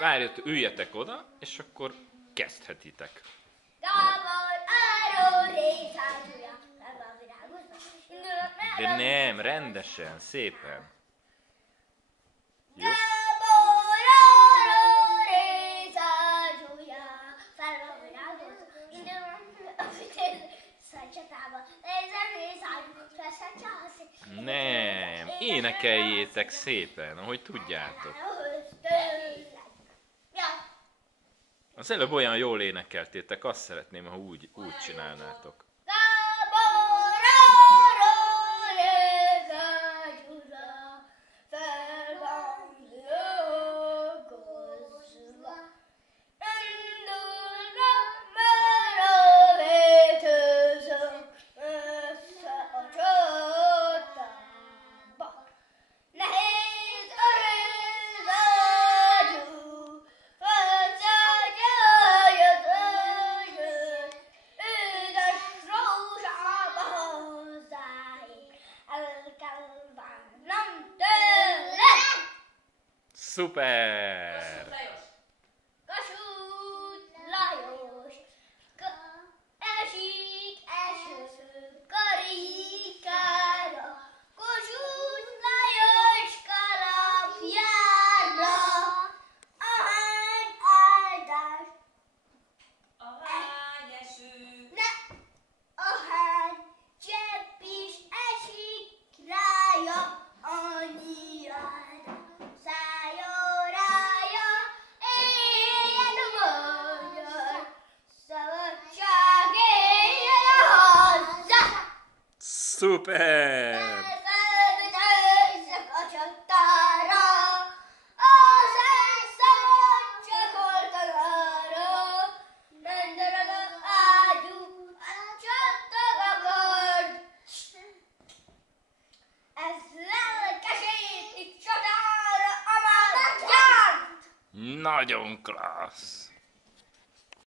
Várjatok, üljetek oda, és akkor kezdhetitek. De nem, rendesen, szépen. Jó? Nem, énekeljétek szépen, ahogy tudjátok. Az előbb olyan jól énekeltétek, azt szeretném, ha úgy csinálnátok. Szuper! Kossuth Lajos, esik eső karikára, Kossuth Lajos kalapjára, ahány áldás, Ahány eső, ahány csepp is esik rája, annyi áldás. Szuper! Nagyon klassz!